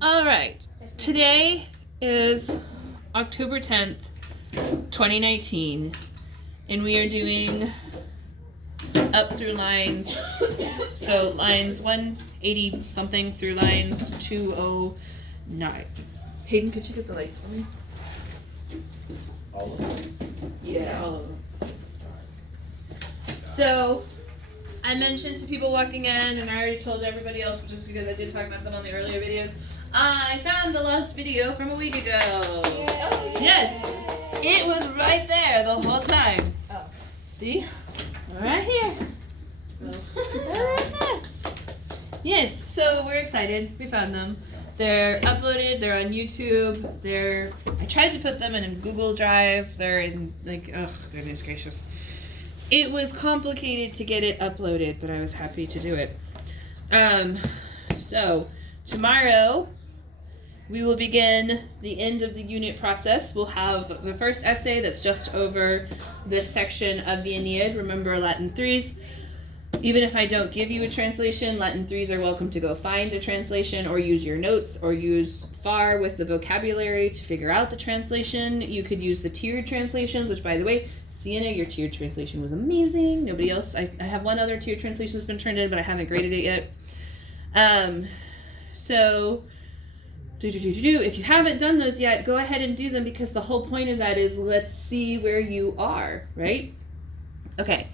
All right. Today is October 10th, 2019, and we are doing up through lines. So lines 180 something through lines 209. Hayden, could you get the lights for me? All of them? Yeah, all of them. So, I mentioned to people walking in, and I already told everybody else just because I did talk about them on the earlier videos, I found the lost video from a week ago. Oh, yes, it was right there the whole time. Oh. See? Right here. Right there. Yes, so we're excited. We found them. They're uploaded. They're on YouTube. I tried to put them in a Google Drive. They're in, like, oh, goodness gracious. It was complicated to get it uploaded, but I was happy to do it. So, tomorrow, we will begin the end of the unit process. We'll have the first essay that's just over this section of the Aeneid. Remember, Latin 3s. Even if I don't give you a translation, Latin 3s are welcome to go find a translation or use your notes or use FAR with the vocabulary to figure out the translation. You could use the tiered translations, which, by the way, Sienna, your tiered translation was amazing. Nobody else. I have one other tiered translation that's been turned in, but I haven't graded it yet. So, if you haven't done those yet, go ahead and do them because the whole point of that is let's see where you are, right? Okay.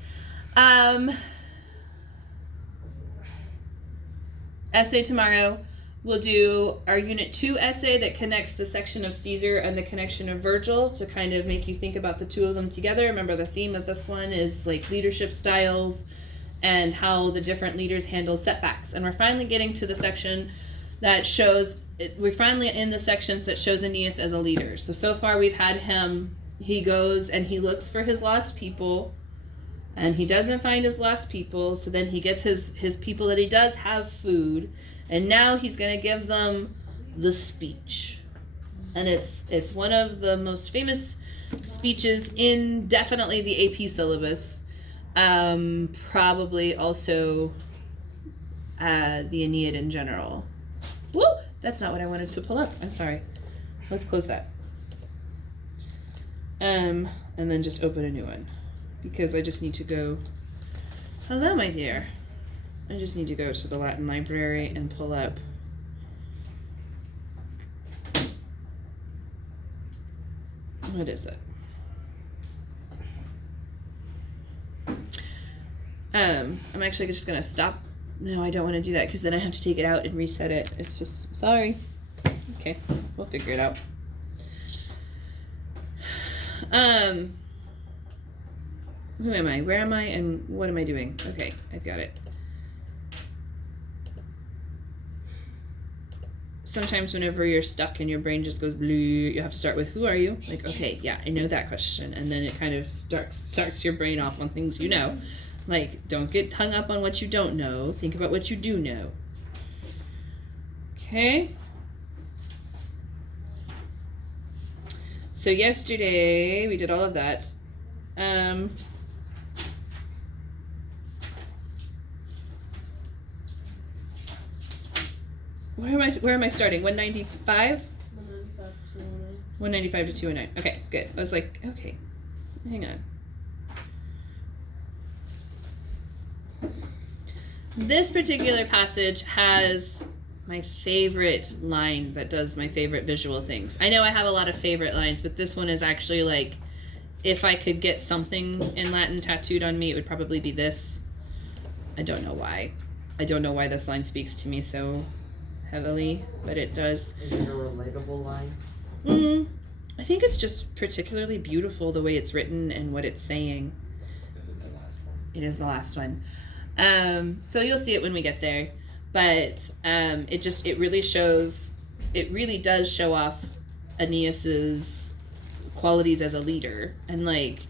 Essay tomorrow. We'll do our Unit 2 essay that connects the section of Caesar and the connection of Virgil to kind of make you think about the two of them together. Remember, the theme of this one is like leadership styles and how the different leaders handle setbacks. And we're finally getting to the section that shows, we're finally in the sections that shows Aeneas as a leader. So far we've had him, he goes and he looks for his lost people, and he doesn't find his lost people, so then he gets his people that he does have food, and now he's going to give them the speech. And it's one of the most famous speeches in definitely the AP syllabus, probably also the Aeneid in general. Whoa, that's not what I wanted to pull up. I'm sorry. Let's close that. And then just open a new one. Because I just need to go, hello, my dear. I just need to go to the Latin library and pull up. What is it? I'm actually just going to stop. No, I don't want to do that because then I have to take it out and reset it. It's just, sorry. Okay, we'll figure it out. Who am I? Where am I? And what am I doing? Okay, I've got it. Sometimes whenever you're stuck and your brain just goes blue, you have to start with, who are you? Like, okay, yeah, I know that question. And then it kind of starts your brain off on things you know. Like, don't get hung up on what you don't know. Think about what you do know. Okay. So yesterday, we did all of that. Where am I starting? 195? 195 to 209. Okay, good. I was like, okay, hang on. This particular passage has my favorite line that does my favorite visual things. I know I have a lot of favorite lines, but this one is actually like, if I could get something in Latin tattooed on me, it would probably be this. I don't know why. I don't know why this line speaks to me so heavily, but it does. Is it a relatable line? I think it's just particularly beautiful the way it's written and what it's saying. Is it the last one? It is the last one. So you'll see it when we get there, but it really does show off Aeneas's qualities as a leader. And like,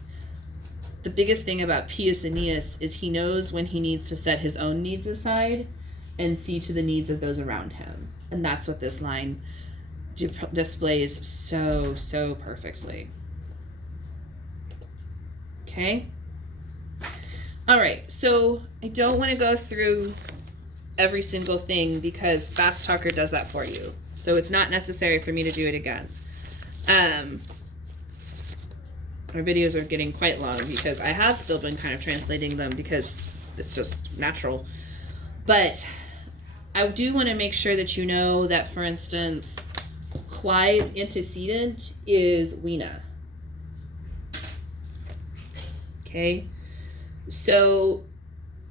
the biggest thing about Pius Aeneas is he knows when he needs to set his own needs aside and see to the needs of those around him. And that's what this line displays so perfectly. Okay? All right, so I don't want to go through every single thing because Fast Talker does that for you. So it's not necessary for me to do it again. Our videos are getting quite long because I have still been kind of translating them because it's just natural. But I do want to make sure that you know that, for instance, Huai's antecedent is Weena. Okay? So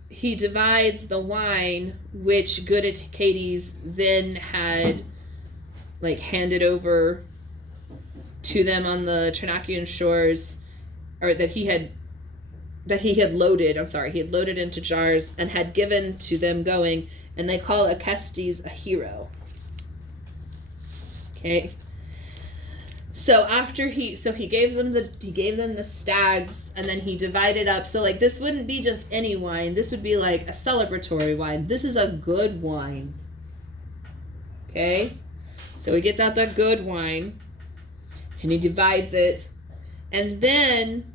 he divides the wine, which Good Aeneid then had like handed over to them on the Trinakian shores, or that he had loaded, he had loaded into jars and had given to them going, and they call Acestes a hero. Okay. So after he gave them the stags, and then he divided up. So like this wouldn't be just any wine. This would be like a celebratory wine. This is a good wine. Okay? So he gets out the good wine and he divides it, and then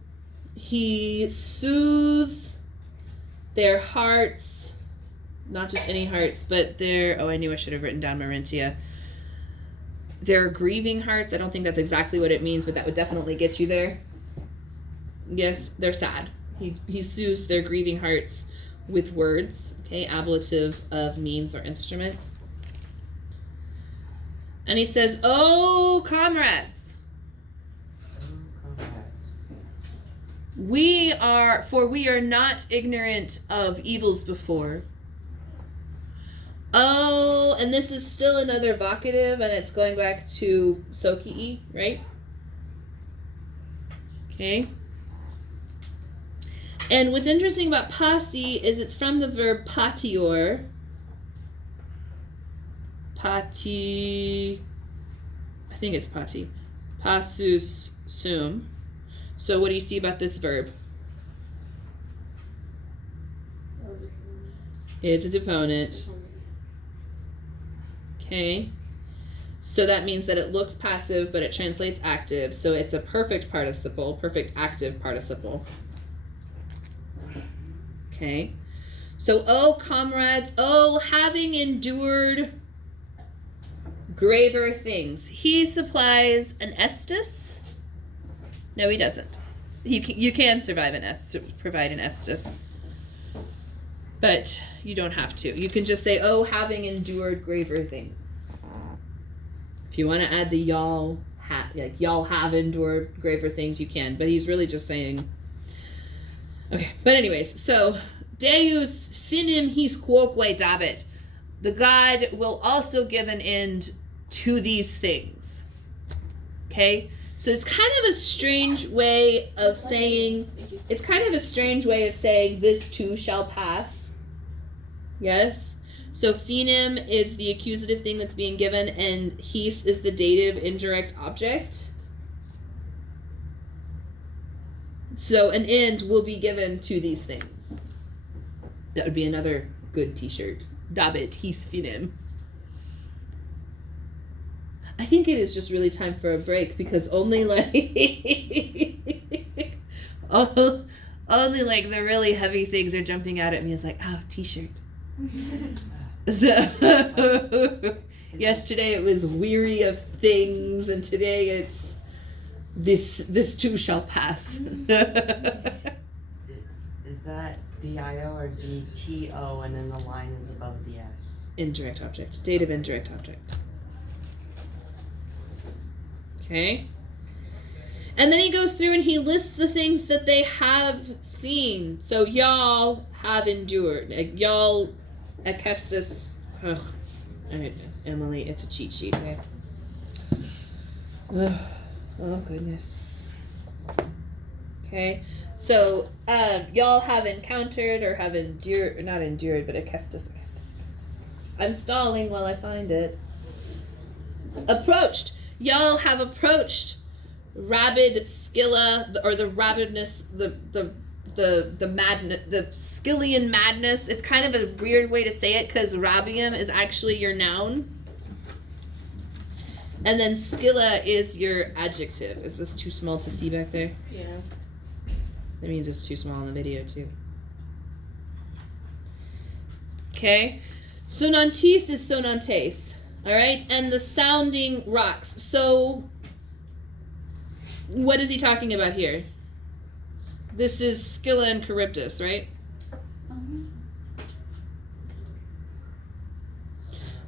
he soothes their hearts, not just any hearts, but I knew I should have written down Marintia. Their grieving hearts. I don't think that's exactly what it means, but that would definitely get you there. Yes, they're sad. He soothes their grieving hearts with words, okay, ablative of means or instrument. And he says, "Oh, comrades, we are not ignorant of evils before." Oh, and this is still another vocative, and it's going back to Sokii, right? Okay. And what's interesting about pasi is it's from the verb patior. Pati, I think it's pati. Passus sum. So what do you see about this verb? It's a deponent. Okay. So that means that it looks passive, but it translates active. So it's a perfect participle, perfect active participle. Okay. So, oh, comrades, oh, having endured graver things. He supplies an estus. No, he doesn't. You can provide an estus. But you don't have to. You can just say, oh, having endured graver things. If you want to add the y'all have endured graver things, you can. But he's really just saying, okay. But anyways, so Deus finim his quoque dabit. The God will also give an end to these things. Okay? So it's kind of a strange way of saying, this too shall pass. Yes? So finim is the accusative thing that's being given, and his is the dative indirect object. So an end will be given to these things. That would be another good t-shirt. Dabit his finim. I think it is just really time for a break because only like the really heavy things are jumping out at me. It's like, oh, t-shirt. So yesterday it was weary of things, and today it's this too shall pass. Is that DIO or DTO, and then the line is above the S? Indirect object. Dative indirect object. Okay. And then he goes through and he lists the things that they have seen. So y'all have endured. Y'all, Acestes. Ugh. All right, Emily, it's a cheat sheet, okay? Oh, goodness. Okay. So, y'all have encountered or have endured, or not endured, but Acestes. I'm stalling while I find it. Approached. Y'all have approached rabid Scylla, or the rabidness, the madness, the Scythian madness. It's kind of a weird way to say it because rabium is actually your noun. And then Scylla is your adjective. Is this too small to see back there? Yeah. That means it's too small in the video too. Okay. Sonantes is sonantes. All right, and the sounding rocks. So, what is he talking about here? This is Scylla and Charybdis, right?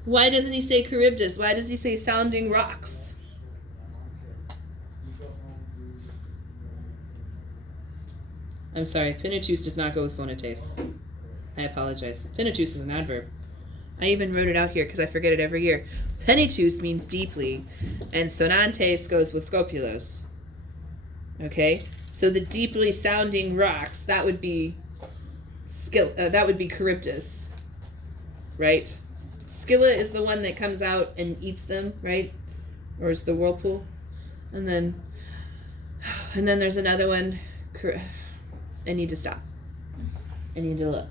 Why doesn't he say Charybdis? Why does he say sounding rocks? I'm sorry, Penitus does not go with sonates. I apologize. Penitus is an adverb. I even wrote it out here because I forget it every year. Penitus means deeply, and sonantes goes with scopulos. Okay, so the deeply sounding rocks, that would be Charybdis, right? Scylla is the one that comes out and eats them, right? Or is the whirlpool? And then there's another one. I need to stop. I need to look.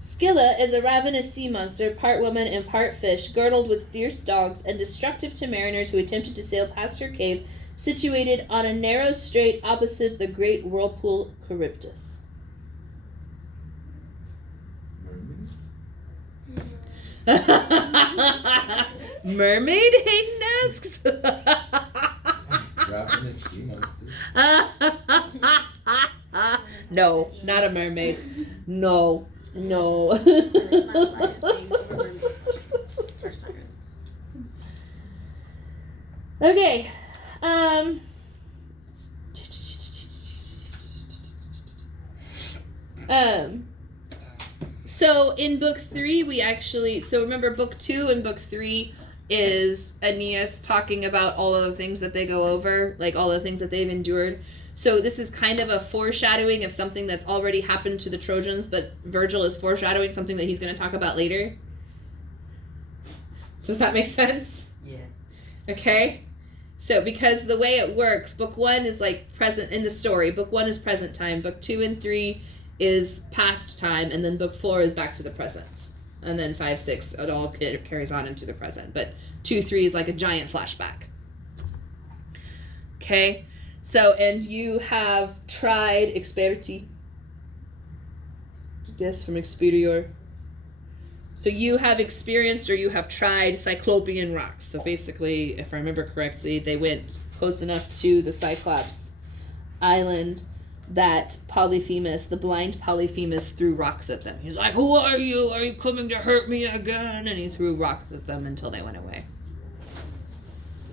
Scylla is a ravenous sea monster, part woman and part fish, girdled with fierce dogs and destructive to mariners who attempted to sail past her cave, situated on a narrow strait opposite the great whirlpool Charybdis. Mermaid, Hayden asks. Ravenous sea monster. No, not a mermaid. No. Okay. So in book 3 remember book 2 and book 3 is Aeneas talking about all of the things that they go over, like all the things that they've endured. So this is kind of a foreshadowing of something that's already happened to the Trojans, but Virgil is foreshadowing something that he's going to talk about later. Does that make sense? Yeah. Okay. So because the way it works, book 1 is like present in the story. Book 1 is present time. Book 2 and 3 is past time, and then book 4 is back to the present. And then 5, 6, it all carries on into the present. But 2, 3 is like a giant flashback. Okay. So, and you have tried experti. Yes, from experior. So you have experienced or you have tried Cyclopean rocks. So basically, if I remember correctly, they went close enough to the Cyclops island that Polyphemus, the blind Polyphemus, threw rocks at them. He's like, "Who are you? Are you coming to hurt me again?" And he threw rocks at them until they went away.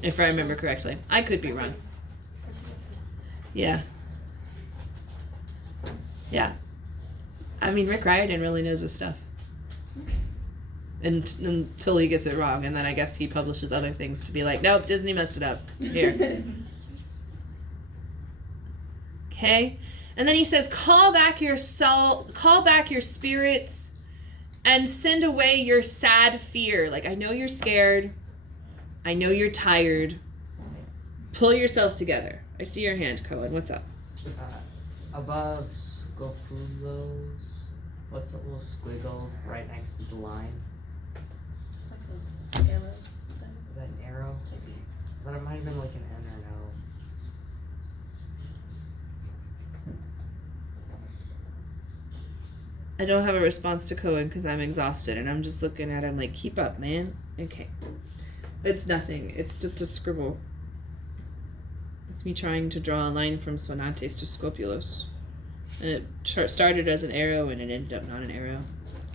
If I remember correctly. I could be wrong. Yeah. Yeah. I mean, Rick Riordan really knows his stuff. Until he gets it wrong, and then I guess he publishes other things to be like, nope, Disney messed it up. Here. Okay? And then he says, call back your spirits, and send away your sad fear. Like, I know you're scared. I know you're tired. Pull yourself together. I see your hand, Cohen. What's up? Above scopulos, what's the little squiggle right next to the line? Arrow thing. Is that an arrow? But it might have been like an N or an O. I don't have a response to Cohen because I'm exhausted, and I'm just looking at him like, keep up, man. Okay. It's nothing. It's just a scribble. It's me trying to draw a line from Sonantes to Scopulos. And it started as an arrow, and it ended up not an arrow.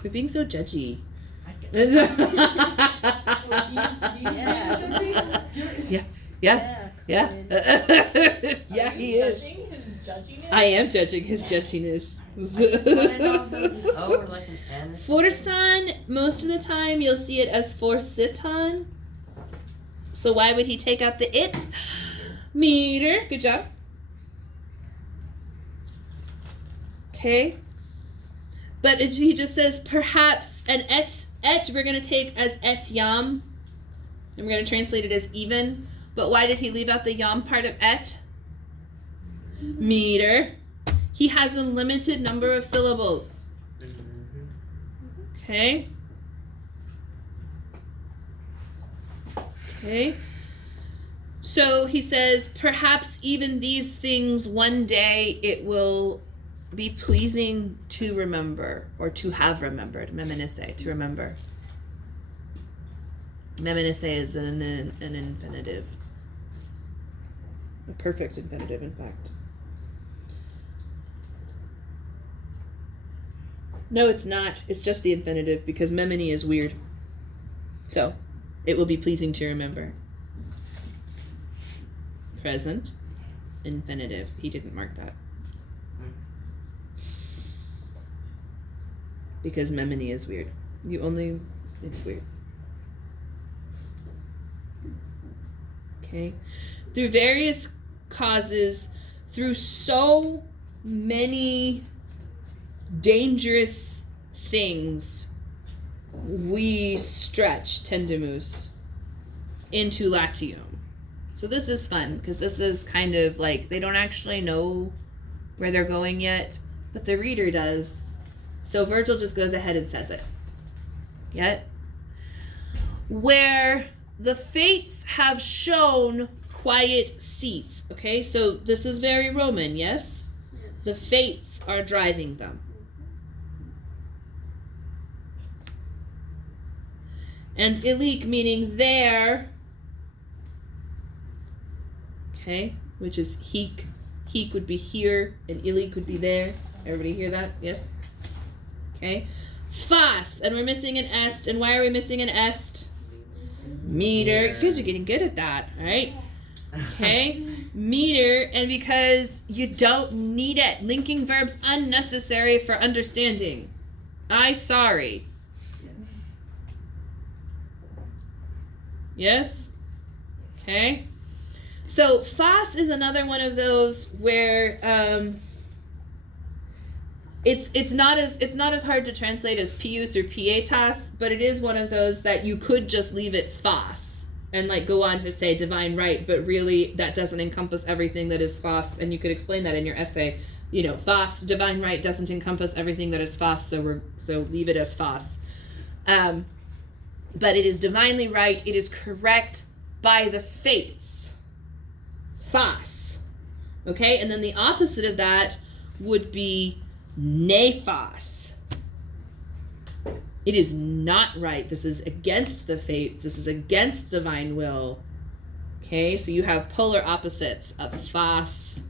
Quit being so judgy. Yeah. Yeah, he is. His judginess? I am judging his judginess. I just wanna know if there's an O or like an N. Forsan, most of the time you'll see it as forsitan. So why would he take out the it? Meter. Good job. Okay. But he just says perhaps an et we're going to take as et yam. And we're going to translate it as even. But why did he leave out the yam part of et? Meter. He has a limited number of syllables. Okay. Okay. So he says, perhaps even these things one day it will be pleasing to remember, or to have remembered. Memenisse, to remember. Memenisse is an infinitive. A perfect infinitive, in fact. No, it's not. It's just the infinitive, because memini is weird. So, it will be pleasing to remember. Present, infinitive. He didn't mark that. Because memini is weird. It's weird. Okay? Through various causes, through so many dangerous things, we stretch tendimus into latium. So this is fun, because this is kind of like, they don't actually know where they're going yet, but the reader does. So Virgil just goes ahead and says it. Yet, where the fates have shown quiet cease. Okay, so this is very Roman, yes? The fates are driving them. And ilik, meaning there, okay, which is heek. Heek would be here, and ilik would be there. Everybody hear that? Yes? Okay. Fas, and we're missing an est. And why are we missing an est? Meter. You guys are getting good at that, all right? Okay. Meter, and because you don't need it. Linking verbs unnecessary for understanding. Sorry. Yes? Okay. So fas is another one of those where it's not as hard to translate as pius or pietas, but it is one of those that you could just leave it fas and like go on to say divine right, but really that doesn't encompass everything that is fas, and you could explain that in your essay. You know, fas, divine right, doesn't encompass everything that is fas, so leave it as fas. But it is divinely right. It is correct by the fates. Fas. Okay, and then the opposite of that would be nefas. It is not right. This is against the fates. This is against divine will. Okay, so you have polar opposites of fas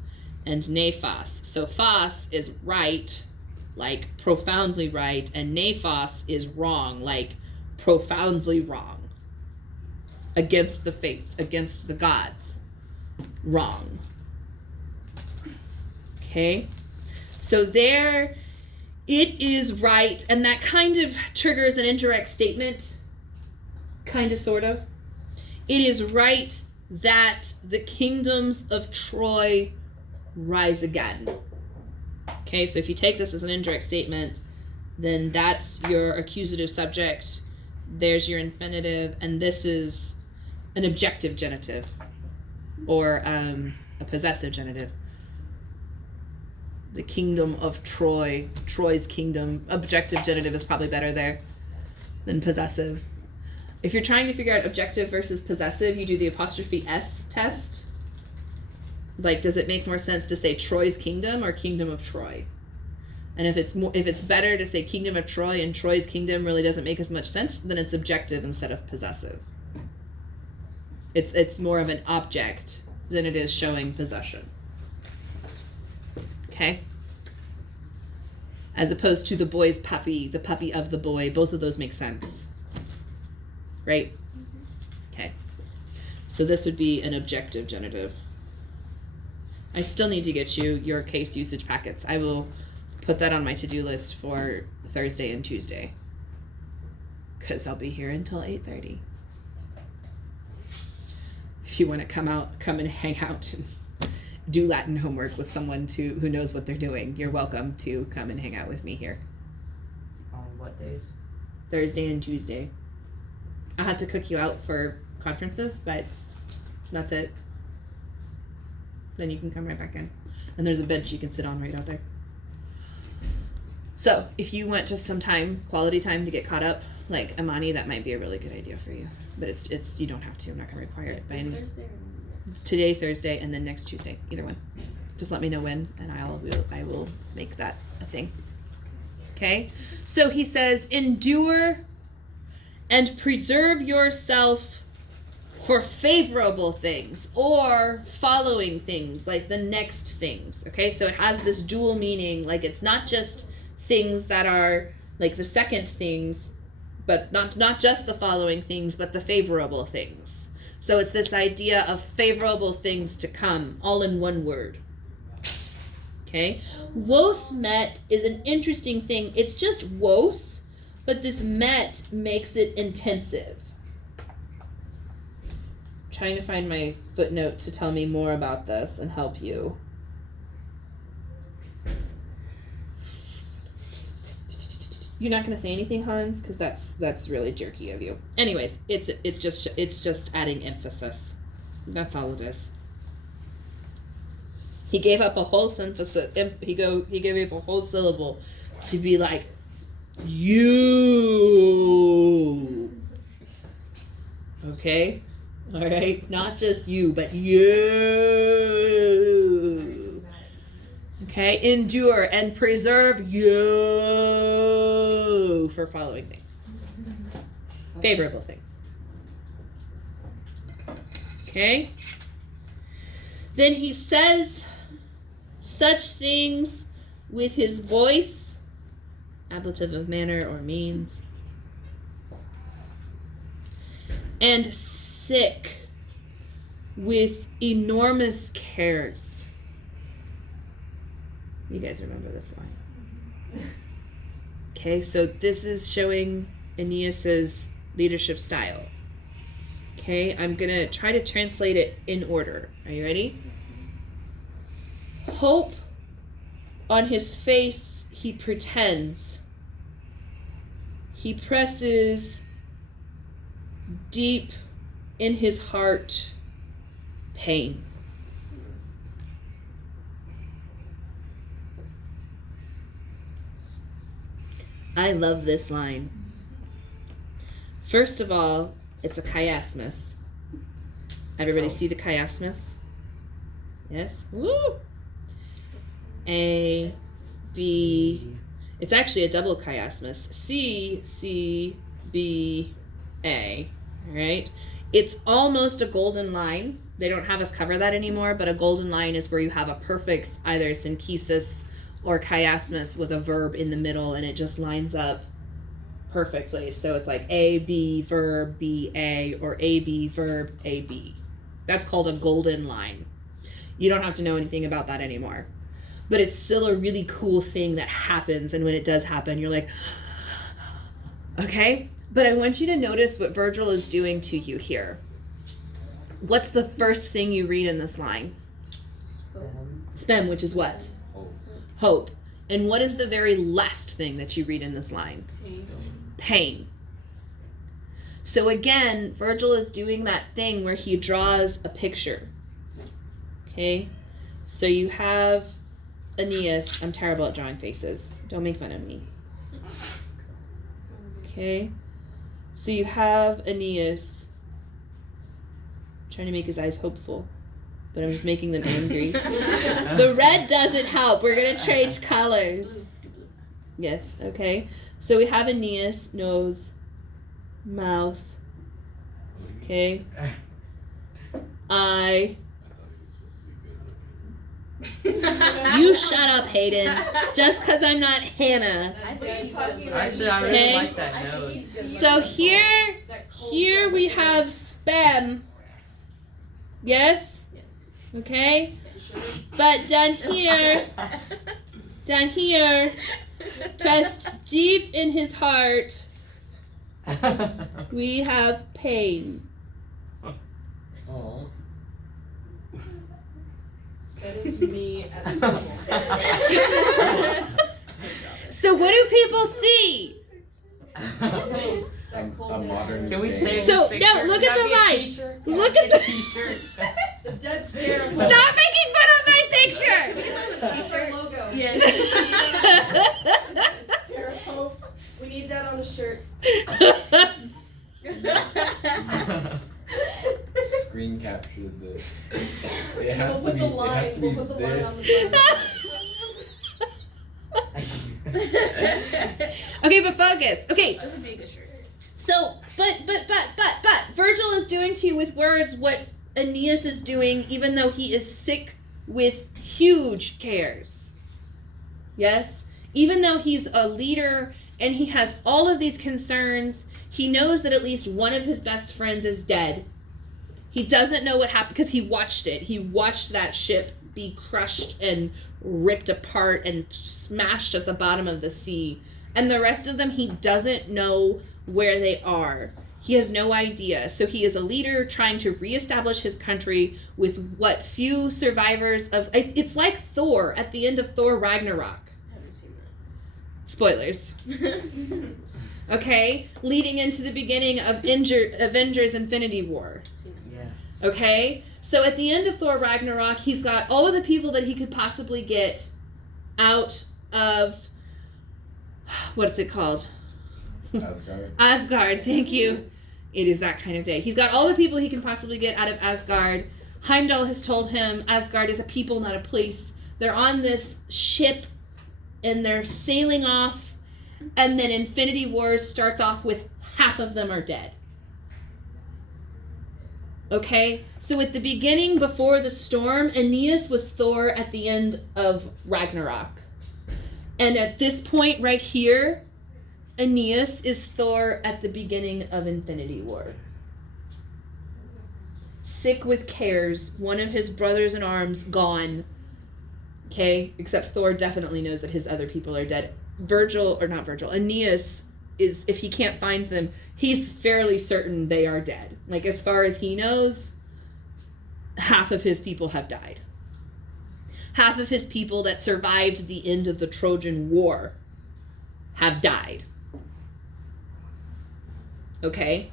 and nefas. So fas is right, like profoundly right, and nefas is wrong, like profoundly wrong. Against the fates, against the gods. Wrong. Okay? So there, it is right, and that kind of triggers an indirect statement, kind of, sort of. It is right that the kingdoms of Troy rise again. Okay, so if you take this as an indirect statement, then that's your accusative subject, there's your infinitive, and this is an objective genitive, or a possessive genitive. The kingdom of Troy, Troy's kingdom. Objective genitive is probably better there than possessive. If you're trying to figure out objective versus possessive, you do the apostrophe S test. Like, does it make more sense to say Troy's kingdom or kingdom of Troy? And if it's better to say kingdom of Troy and Troy's kingdom really doesn't make as much sense, then it's objective instead of possessive. It's more of an object than it is showing possession. Okay? As opposed to the boy's puppy, the puppy of the boy. Both of those make sense. Right? Okay. So this would be an objective genitive. I still need to get you your case usage packets. I will put that on my to-do list for Thursday and Tuesday, because I'll be here until 8:30. If you want to come and hang out and do Latin homework with someone who knows what they're doing, you're welcome to come and hang out with me here. On what days? Thursday and Tuesday. I'll have to cook you out for conferences, but that's it. Then you can come right back in. And there's a bench you can sit on right out there. So, if you want just some time, quality time to get caught up, like Amani, that might be a really good idea for you. But it's you don't have to. I'm not going to require it by any means. Today, Thursday, and then next Tuesday. Either one. Just let me know when, and I will make that a thing. Okay? So he says, endure and preserve yourself for favorable things or following things, like the next things. Okay? So it has this dual meaning, like it's not just things that are like the second things, but not just the following things, but the favorable things. So it's this idea of favorable things to come, all in one word. Okay? Wos met is an interesting thing. It's just wos, but this met makes it intensive. I'm trying to find my footnote to tell me more about this and help you. You're not going to say anything, Hans, because that's really jerky of you. Anyways, it's just adding emphasis. That's all it is. He gave up a whole emphasis. He gave up a whole syllable to be like, you. Okay, all right, not just you, but you. Okay, endure and preserve you for following things, favorable things. Okay. Then he says such things with his voice, ablative of manner or means, and sick with enormous cares. You guys remember this line. Okay, so this is showing Aeneas's leadership style. Okay, I'm going to try to translate it in order. Are you ready? Hope on his face he pretends. He presses deep in his heart pain. I love this line. First of all, it's a chiasmus. Everybody see the chiasmus? Yes? Woo! A, B, it's actually a double chiasmus. C, C, B, A. All right? It's almost a golden line. They don't have us cover that anymore, but a golden line is where you have a perfect either synchesis or chiasmus with a verb in the middle, and it just lines up perfectly. So it's like A, B, verb, B, A, or A, B, verb, A, B. That's called a golden line. You don't have to know anything about that anymore. But it's still a really cool thing that happens, and when it does happen, you're like, okay? But I want you to notice what Virgil is doing to you here. What's the first thing you read in this line? Spem, which is what? Hope. And what is the very last thing that you read in this line? Pain. So again, Virgil is doing that thing where he draws a picture. Okay? So you have Aeneas. I'm terrible at drawing faces. Don't make fun of me. Okay? So you have Aeneas trying to make his eyes hopeful, but I'm just making them angry. The red doesn't help. We're going to change colors. Yes, okay. So we have Aeneas, nose, mouth, okay, eye. You shut up, Hayden. Just because I'm not Hannah. Actually, I really like that nose. So here we have spem. Yes? Okay? But down here, pressed deep in his heart, we have pain. Oh. That is me at school. So what do people see? That cold A modern Can we day. say So, this no, picture? look Can at that the be a line. t-shirt? Look Can at that the- be a t-shirt. The dead stare. Stop making fun of my picture! That's our logo. Yes. Stare of hope. We need that on a shirt. Screen capture this. It has We'll to put be. the line. It has to be We'll put the line on the this. front. Okay, but focus. Okay, This would be a good shirt. so, but, Virgil is doing to you with words what Aeneas is doing, even though he is sick with huge cares. Yes? Even though he's a leader and he has all of these concerns, he knows that at least one of his best friends is dead. He doesn't know what happened because he watched it. He watched that ship be crushed and ripped apart and smashed at the bottom of the sea. And the rest of them, he doesn't know where they are. He has no idea. So he is a leader trying to reestablish his country with what few survivors of... It's like Thor at the end of Thor Ragnarok. I haven't seen Spoilers. that. Okay? Leading into the beginning of Avengers Infinity War. Yeah. Okay? So at the end of Thor Ragnarok, he's got all of the people that he could possibly get out of... What is it called? Asgard. Asgard, thank you. It is that kind of day. He's got all the people he can possibly get out of Asgard. Heimdall has told him Asgard is a people, not a place. They're on this ship and they're sailing off, and then Infinity Wars starts off with half of them are dead. Okay? So at the beginning, before the storm, Aeneas was Thor at the end of Ragnarok. And at this point right here, Aeneas is Thor at the beginning of Infinity War. Sick with cares, one of his brothers in arms gone. Okay? Except Thor definitely knows that his other people are dead. Aeneas is, if he can't find them, he's fairly certain they are dead. Like, as far as he knows, half of his people have died. Half of his people that survived the end of the Trojan War have died. Okay?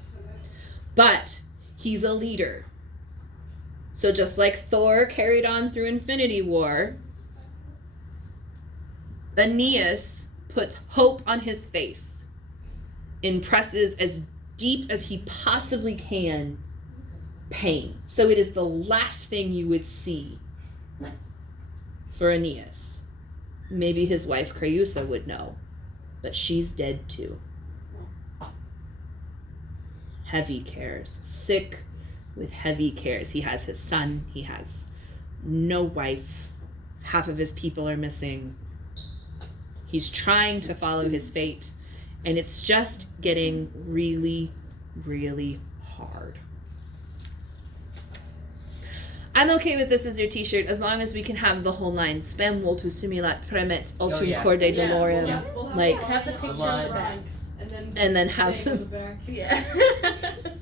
But he's a leader. So just like Thor carried on through Infinity War, Aeneas puts hope on his face, impresses as deep as he possibly can pain. So it is the last thing you would see for Aeneas. Maybe his wife Creusa would know, but she's dead too. Heavy cares, sick with heavy cares. He has his son, he has no wife, half of his people are missing. He's trying to follow his fate, and it's just getting really, really hard. I'm okay with this as your t-shirt as long as we can have the whole line. Spem voltu simulat premet altum yeah. corde Yeah. dolorem. Yeah. We'll have Like- the Have the line picture on on the the back. front, And then have thing on the... the back. Yeah.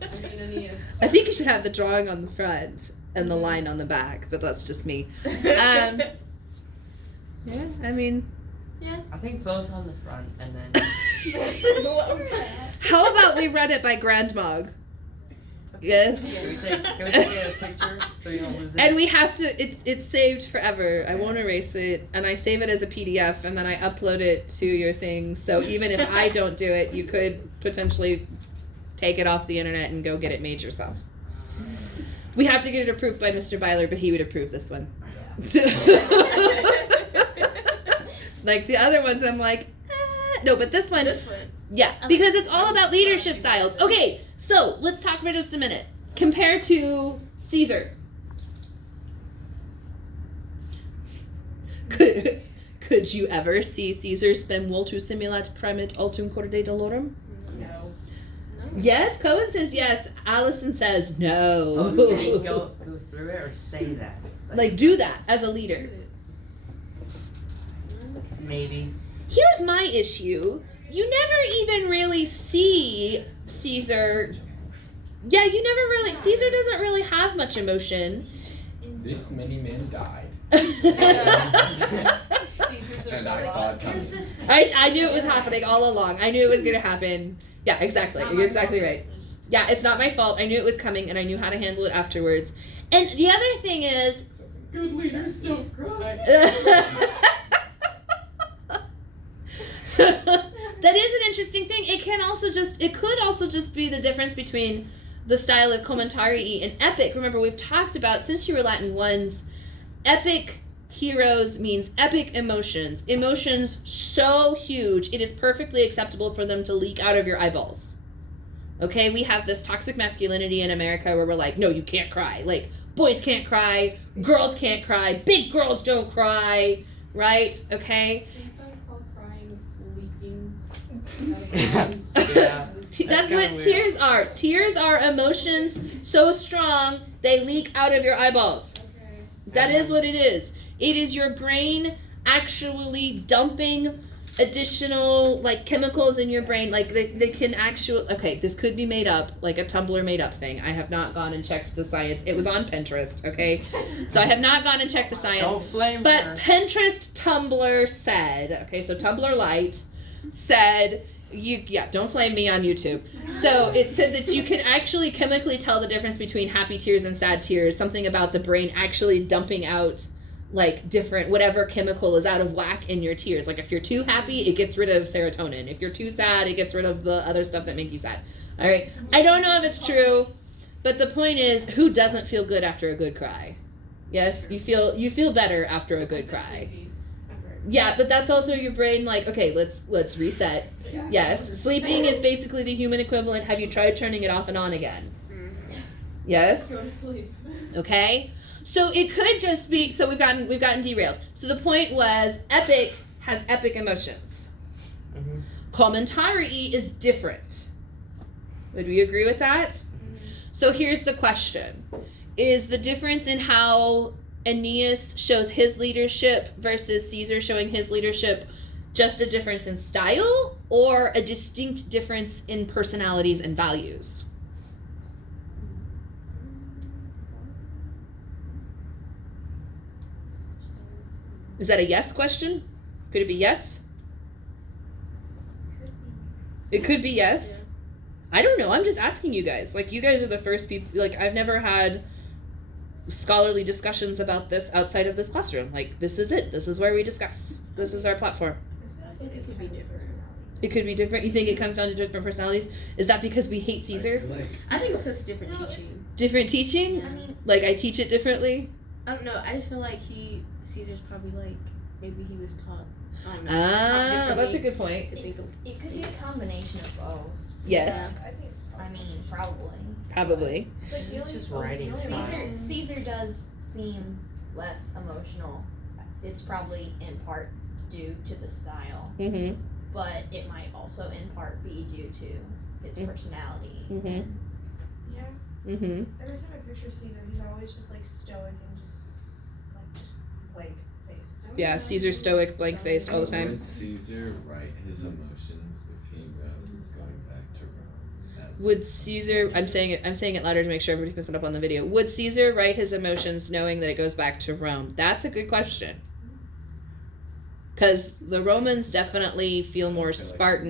I mean, Aeneas. I think you should have the drawing on the front and the line on the back, but that's just me. Yeah, I mean... I think both on the front and then. How about we run it by Grandmog? Yes. Can we take a picture so you don't lose it? And we have to, it's saved forever. I won't erase it. And I save it as a PDF and then I upload it to your thing. So even if I don't do it, you could potentially take it off the internet and go get it made yourself. We have to get it approved by Mr. Byler, but he would approve this one. Like the other ones, I'm like, no, but this one, This one. yeah, because it's all about leadership styles. Okay, so let's talk for just a minute. Compare to Caesar. Could you ever see Caesar spem voltu simulat premet altum corde dolorem? No. Yes, Cohen says yes. Allison says no. Oh, can you go through it or say that? Like, do that as a leader. Maybe. Here's my issue. You never even really see Caesar. Yeah, you never really. Caesar doesn't really have much emotion. This many men died. Caesar's And I saw it coming. I knew it was happening all along. I knew it was going to happen. Yeah, exactly. You're exactly right. Yeah, it's not my fault. I knew it was coming and I knew how to handle it afterwards. And the other thing is, Good leaders don't cry. that is an interesting thing. It could also just be the difference between the style of commentary and epic. Remember, we've talked about, since you were Latin 1s, epic heroes means epic emotions. Emotions so huge, it is perfectly acceptable for them to leak out of your eyeballs. Okay, we have this toxic masculinity in America where we're like, no, you can't cry. Like, boys can't cry, girls can't cry, big girls don't cry, right? Okay? Things don't call crying leaking out of Yeah. eyes. Yeah. That's kinda what weird. tears are. Tears are emotions so strong they leak out of your eyeballs. Okay. That is what it is. It is your brain actually dumping additional like chemicals in your brain. Like they can actually, okay, this could be made up, like a Tumblr made up thing. I have not gone and checked the science. It was on Pinterest, okay? So I have not gone and checked the science. Don't flame But her. Pinterest Tumblr said, okay, so Tumblr Lite said, don't flame me on YouTube. So it said that you can actually chemically tell the difference between happy tears and sad tears, something about the brain actually dumping out like different, whatever chemical is out of whack in your tears. Like if you're too happy, it gets rid of serotonin. If you're too sad, it gets rid of the other stuff that make you sad. All right. I don't know if it's true, but the point is, who doesn't feel good after a good cry? Yes, you feel better after a good cry. Yeah, but that's also your brain like, okay, let's reset. Yes, sleeping is basically the human equivalent. Have you tried turning it off and on again? Yes. Go to sleep. Okay. So it could just be, so we've gotten derailed. So the point was, epic has epic emotions. Mhm. Commentary is different. Would we agree with that? So here's the question. Is the difference in how Aeneas shows his leadership versus Caesar showing his leadership just a difference in style or a distinct difference in personalities and values? Is that a yes question? Could it be yes? It could be yes. I don't know. I'm just asking you guys. Like, you guys are the first people. Like, I've never had scholarly discussions about this outside of this classroom. Like, this is it. This is where we discuss. This is our platform. I think it could be different. It could be different. You think it comes down to different personalities? Is that because we hate Caesar? I feel like I think it's because different teaching. Different teaching? I mean, Like, I teach it differently? I don't know. I just feel like Caesar's probably like, maybe he was taught. I don't know. Ah, taught that's a differently good point. to think of. It could be a combination of both. Yes, I mean, probably. probably. It's like It's just writing style. Caesar does seem less emotional. It's probably in part due to the style, Mm-hmm. but it might also in part be due to his personality. Mm-hmm. Yeah. Mm-hmm. Every time I picture Caesar, he's always just like stoic and just blank face. Yeah, Caesar's stoic, blank-faced all the time. Would Caesar write his emotions if he knows it's going back to Rome? As Would Caesar, I'm saying it louder to make sure everybody picks it up on the video. Would Caesar write his emotions knowing that it goes back to Rome? That's a good question. Because the Romans definitely feel more I feel like- Spartan